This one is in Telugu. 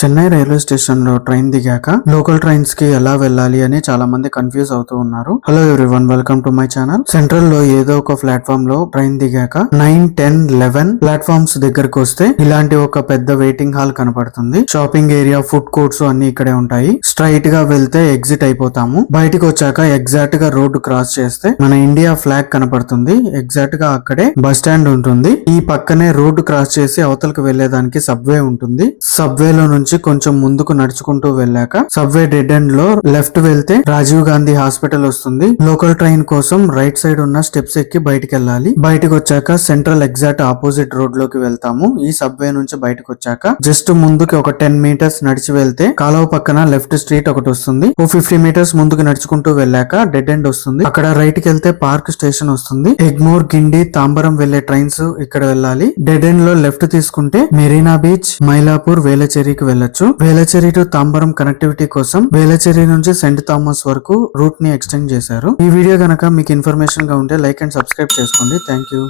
చెన్నై రైల్వే స్టేషన్ లో ట్రైన్ దిగాక లోకల్ ట్రైన్స్ కి ఎలా వెళ్ళాలి అని చాలా మంది కన్ఫ్యూజ్ అవుతూ ఉన్నారు. Hello everyone, welcome to my channel. Central లో ఏదో ఒక ప్లాట్ఫామ్ లో ట్రైన్ దిగాక 9, 10, 11 ప్లాట్ఫామ్స్ దగ్గరకు వస్తే ఇలాంటి ఒక పెద్ద వెయిటింగ్ హాల్ కనపడుతుంది. షాపింగ్ ఏరియా, ఫుడ్ కోర్ట్స్ అన్ని ఇక్కడే ఉంటాయి. స్ట్రైట్ గా వెళ్తే ఎగ్జిట్ అయిపోతాము. బయటకు వచ్చాక ఎగ్జాక్ట్ గా రోడ్డు క్రాస్ చేస్తే మన ఇండియా ఫ్లాగ్ కనపడుతుంది. ఎగ్జాక్ట్ గా అక్కడే బస్ స్టాండ్ ఉంటుంది. ఈ పక్కనే రోడ్డు క్రాస్ చేసి అవతలకు వెళ్లేదానికి సబ్వే ఉంటుంది. సబ్వే లో నుంచి కొంచెం ముందుకు నడుచుకుంటూ వెళ్ళాక సబ్వే డెడ్ ఎండ్ లో లెఫ్ట్ వెళ్తే రాజీవ్ గాంధీ హాస్పిటల్ వస్తుంది. లోకల్ ట్రైన్ కోసం రైట్ సైడ్ ఉన్న స్టెప్స్ ఎక్కి బయటికి వెళ్ళాలి. బయటకు వచ్చాక సెంట్రల్ ఎగ్జాక్ట్ ఆపోజిట్ రోడ్ లోకి వెళ్తాము. ఈ సబ్వే నుంచి బయటకు వచ్చాక జస్ట్ ముందుకి ఒక 10 మీటర్స్ నడిచి వెళ్తే కాలువ పక్కన లెఫ్ట్ స్ట్రీట్ ఒకటి వస్తుంది. ఓ 50 మీటర్స్ ముందుకు నడుచుకుంటూ వెళ్ళాక డెడ్ ఎండ్ వస్తుంది. అక్కడ రైట్ కి వెళ్తే పార్క్ స్టేషన్ వస్తుంది. ఎగ్మోర్, గిండి, తాంబరం వెళ్లే ట్రైన్స్ ఇక్కడ వెళ్ళాలి. డెడ్ ఎండ్ లో లెఫ్ట్ తీసుకుంటే మెరీనా బీచ్, మైలాపూర్, వేలచేరికి వెళ్ళొచ్చు. వేలచేరి టు తాంబరం కనెక్టివిటీ కోసం వేలచేరి నుంచి సెంట్ థామస్ వరకు రూట్ ని ఎక్స్టెండ్ చేశారు. ఈ వీడియో గనక మీకు ఇన్ఫర్మేషన్ గా ఉంటే లైక్ అండ్ సబ్స్క్రైబ్ చేసుకోండి. Thank you.